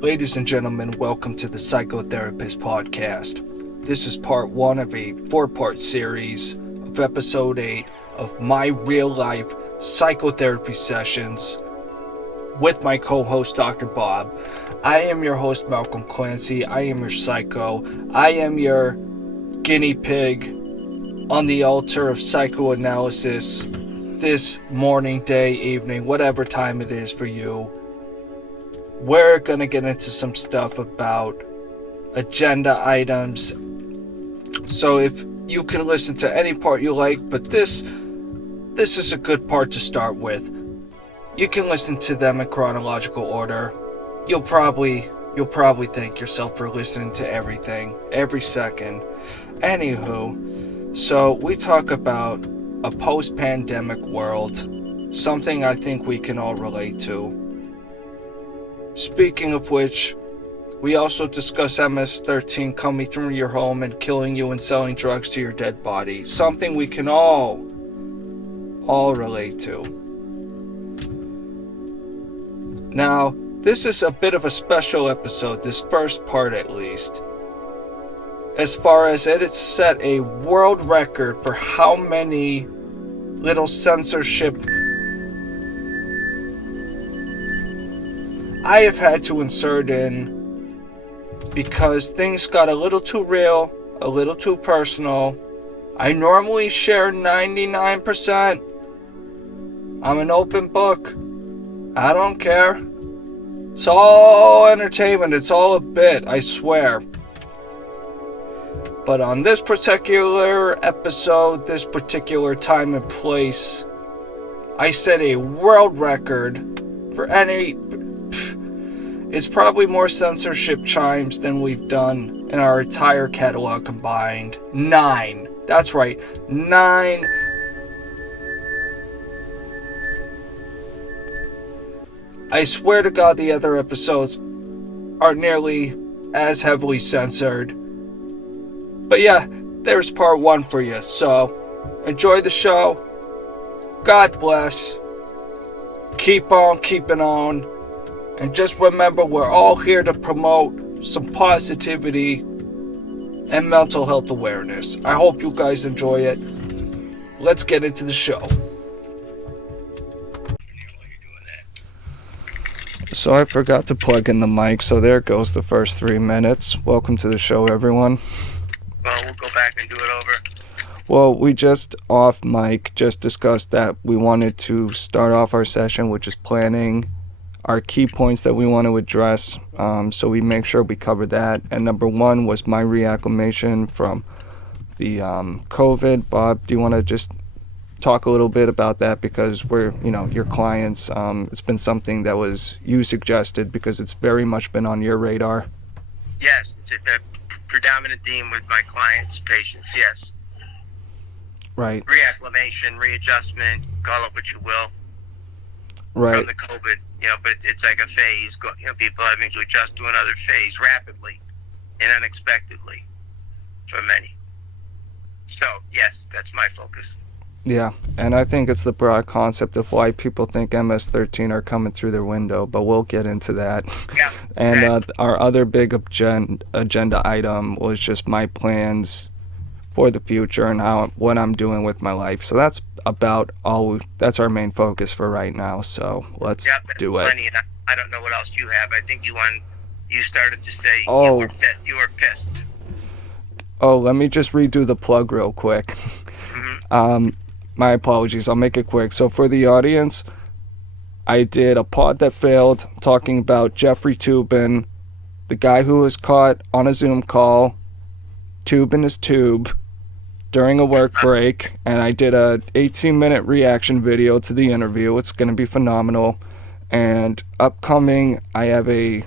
Ladies and gentlemen, welcome to the Psychotherapist Podcast. This is part 1 of a 4-part series of episode 8 of my real-life psychotherapy sessions with my co-host, Dr. Bob. I am your host, Malcolm Clancy. I am your psycho. I am your guinea pig on the altar of psychoanalysis this morning, day, evening, whatever time it is for you. We're going to get into some stuff about agenda items. So if you can listen to any part you like, but this is a good part to start with. You can listen to them in chronological order. You'll probably thank yourself for listening to everything, every second. Anywho, so we talk about a post-pandemic world, something I think we can all relate to. Speaking of which, we also discuss MS-13 coming through your home and killing you and selling drugs to your dead body. Something we can all relate to. Now, this is a bit of a special episode, this first part at least. As far as it has set a world record for how many little censorship I have had to insert in because things got a little too real, a little too personal. I normally share 99%. I'm an open book. I don't care. It's all entertainment. It's all a bit, I swear. But on this particular episode, this particular time and place, I set a world record for any... It's probably more censorship chimes than we've done in our entire catalog combined. 9. That's right. 9. I swear to God the other episodes are nearly as heavily censored. But yeah, there's part 1 for you. So, enjoy the show. God bless. Keep on keeping on. And just remember, we're all here to promote some positivity and mental health awareness. I hope you guys enjoy it. Let's get into the show. So I forgot to plug in the mic, so there goes the first 3 minutes. Welcome to the show, everyone. Well, we'll go back and do it over. Well, we just off mic just discussed that we wanted to start off our session with just planning our key points that we want to address, so we make sure we cover that. And number 1 was my reacclimation from the COVID. Bob, do you want to just talk a little bit about that, because we're, your clients, it's been something that was you suggested because it's very much been on your radar. Yes, it's a predominant theme with my clients, patients, yes. Right. Reacclimation, readjustment, call it what you will. Right. From the COVID, but it's like a phase. People having to adjust to another phase rapidly and unexpectedly for many. So, yes, that's my focus. Yeah, and I think it's the broad concept of why people think MS-13 are coming through their window, but we'll get into that. Yeah, and our other big agenda item was just my plans for the future and what I'm doing with my life. So that's about all. That's our main focus for right now. So let's do it. Plenty, and I don't know what else you have. I think you started to say you were pissed. Oh, let me just redo the plug real quick. Mm-hmm. My apologies. I'll make it quick. So for the audience, I did a pod that failed talking about Jeffrey Toobin, the guy who was caught on a Zoom call, tubing his tube during a work break, and I did a 18-minute reaction video to the interview. It's going to be phenomenal. And upcoming, I have a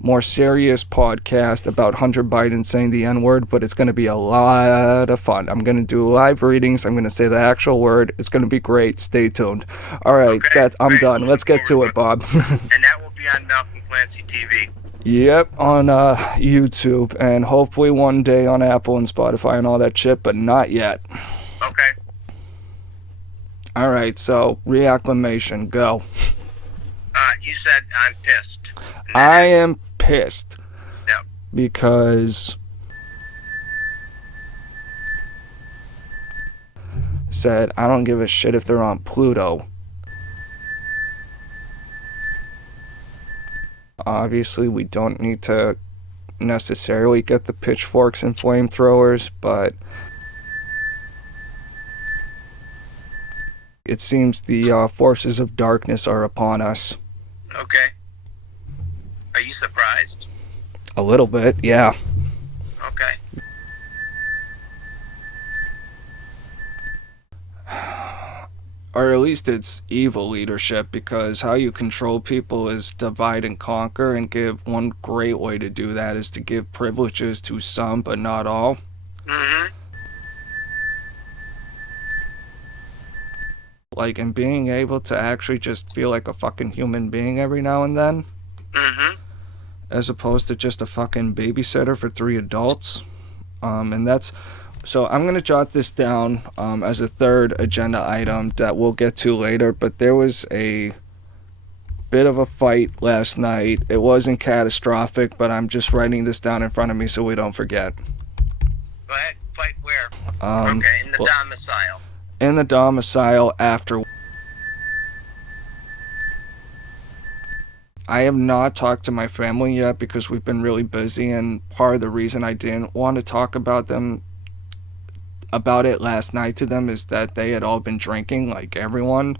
more serious podcast about Hunter Biden saying the N-word, but it's going to be a lot of fun. I'm going to do live readings. I'm going to say the actual word. It's going to be great. Stay tuned. All right, okay, I'm done. Let's get to it, Bob. And that will be on Malcolm Clancy TV. Yep, on YouTube, and hopefully one day on Apple and Spotify and all that shit, but not yet. Okay. All right, so reacclimation, go. You said I'm pissed. I am pissed No. because said I don't give a shit if they're on Pluto. Obviously, we don't need to necessarily get the pitchforks and flamethrowers, but it seems the forces of darkness are upon us. Okay. Are you surprised? A little bit, yeah. Okay. Or at least it's evil leadership, because how you control people is divide and conquer, and give one great way to do that is to give privileges to some but not all. Mm-hmm. Like, and being able to actually just feel like a fucking human being every now and then, Mm-hmm. as opposed to just a fucking babysitter for 3 adults. And that's, so I'm going to jot this down as a third agenda item that we'll get to later, but there was a bit of a fight last night. It wasn't catastrophic, but I'm just writing this down in front of me so we don't forget. Go ahead. Fight where? Okay, in the domicile. In the domicile after. I have not talked to my family yet because we've been really busy, and part of the reason I didn't want to talk about it last night to them is that they had all been drinking like everyone.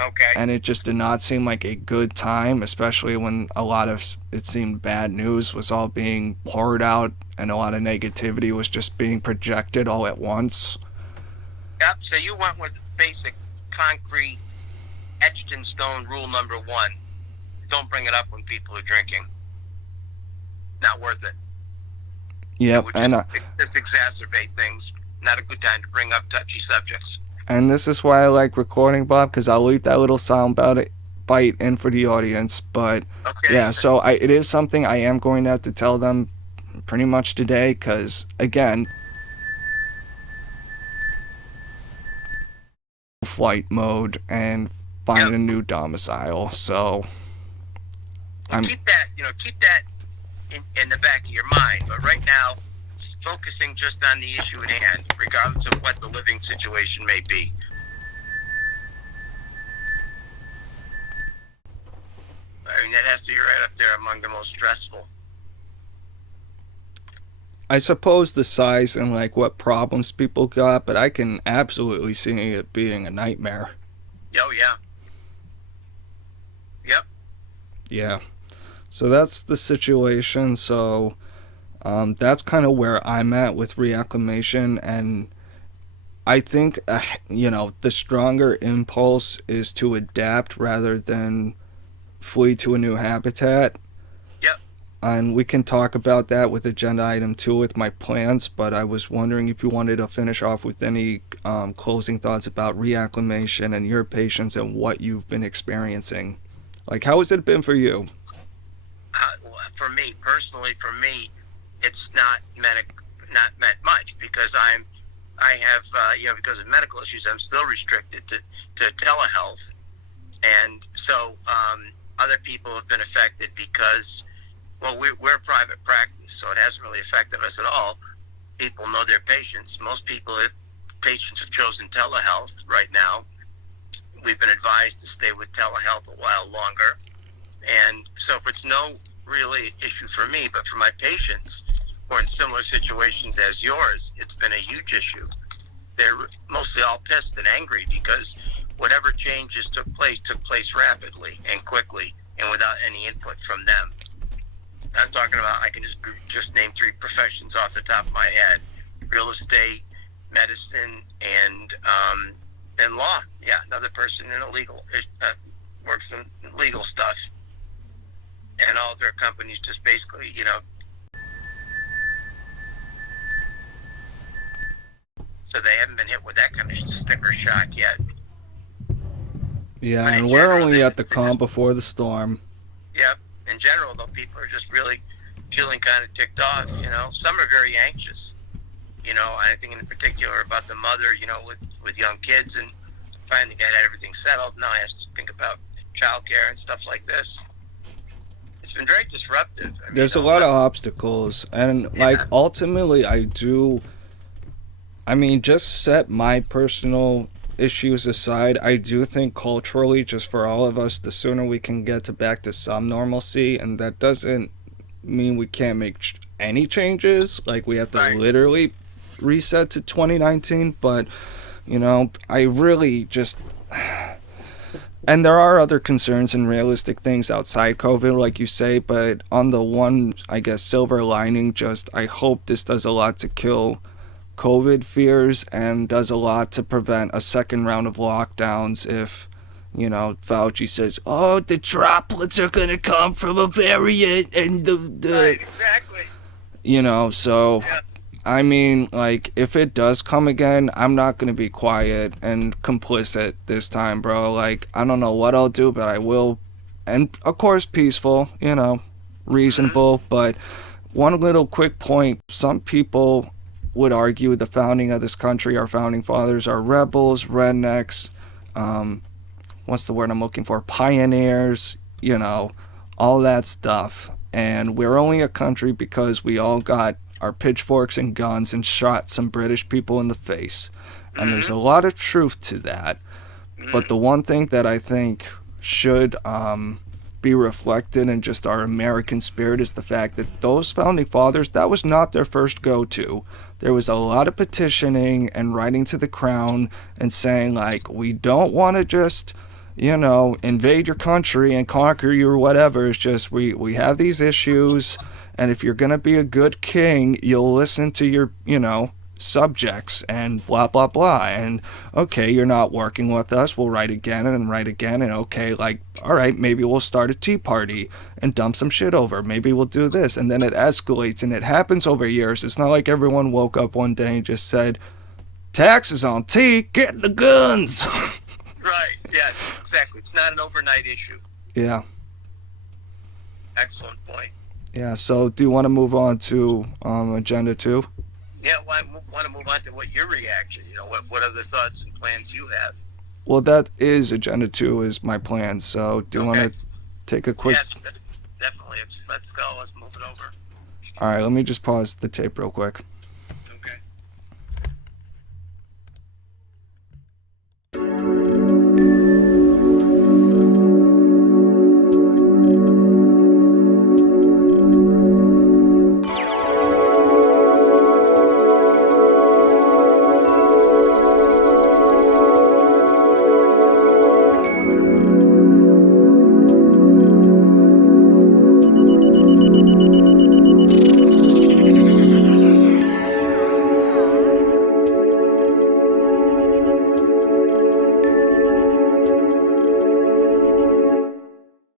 Okay. And it just did not seem like a good time, especially when a lot of, it seemed, bad news was all being poured out and a lot of negativity was just being projected all at once. Yep, so you went with basic, concrete, etched in stone rule number 1. Don't bring it up when people are drinking. Not worth it. Yep, It would just exacerbate things. Not a good time to bring up touchy subjects. And this is why I like recording, Bob, because I'll leave that little sound bite in for the audience. But Okay. yeah, so it is something I am going to have to tell them pretty much today, because again, flight mode and find a new domicile. So keep that in the back of your mind. But right now, focusing just on the issue at hand, regardless of what the living situation may be. I mean, that has to be right up there among the most stressful. I suppose the size and like what problems people got, but I can absolutely see it being a nightmare. Oh, yeah. Yep. Yeah. So that's the situation. So that's kind of where I'm at with reacclimation, and I think the stronger impulse is to adapt rather than flee to a new habitat. Yep. And we can talk about that with agenda item 2 with my plans, but I was wondering if you wanted to finish off with any closing thoughts about reacclimation and your patients and what you've been experiencing. Like, how has it been for you? For me, personally, it's not meant much, because I have because of medical issues, I'm still restricted to telehealth, and so other people have been affected because, well, we're private practice, so it hasn't really affected us at all. People know their patients. Most patients have chosen telehealth right now. We've been advised to stay with telehealth a while longer, and so if it's no really issue for me, but for my patients who are in similar situations as yours, it's been a huge issue. They're mostly all pissed and angry because whatever changes took place rapidly and quickly and without any input from them. I'm talking about, I can just name 3 professions off the top of my head: real estate, medicine, and law. Yeah, another person in a legal works in legal stuff. And all of their companies just basically, so they haven't been hit with that kind of sticker shock yet. Yeah, but and we're only at the calm before the storm. Yep. In general, though, people are just really feeling kind of ticked off, Some are very anxious, I think in particular about the mother, with young kids, and finally got everything settled. Now I have to think about childcare and stuff like this. It's been very disruptive. There's a lot of obstacles, and ultimately just set my personal issues aside, I do think culturally, just for all of us, the sooner we can get back to some normalcy, and that doesn't mean we can't make any changes, like we have to literally reset to 2019, but I really just, and there are other concerns and realistic things outside COVID, like you say, but on the one, I guess, silver lining, just I hope this does a lot to kill COVID fears and does a lot to prevent a second round of lockdowns if, Fauci says, oh, the droplets are going to come from a variant and the Right, exactly. So, yeah. I mean, like, if it does come again, I'm not going to be quiet and complicit this time, bro. Like, I don't know what I'll do, but I will. And, of course, peaceful, reasonable. But one little quick point. Some people would argue the founding of this country, our founding fathers, are rebels, rednecks, what's the word I'm looking for? Pioneers, all that stuff. And we're only a country because we all got our pitchforks and guns and shot some British people in the face. And there's a lot of truth to that. But the one thing that I think should be reflected in just our American spirit is the fact that those founding fathers, that was not their first go-to. There was a lot of petitioning and writing to the crown and saying, like, we don't want to just, invade your country and conquer you or whatever. It's just we have these issues. And if you're going to be a good king, you'll listen to your, subjects and blah, blah, blah. And, okay, you're not working with us. We'll write again and write again. And, okay, like, all right, maybe we'll start a tea party and dump some shit over. Maybe we'll do this. And then it escalates and it happens over years. It's not like everyone woke up one day and just said, taxes on tea, get the guns. Right, yes, exactly. It's not an overnight issue. Yeah. Excellent point. Yeah, so do you want to move on to Agenda 2? Yeah, well, I want to move on to what your reaction, what other thoughts and plans you have. Well, that is Agenda 2 is my plan, so do you want to take a quick... Yes, definitely. Let's go. Let's move it over. All right, let me just pause the tape real quick.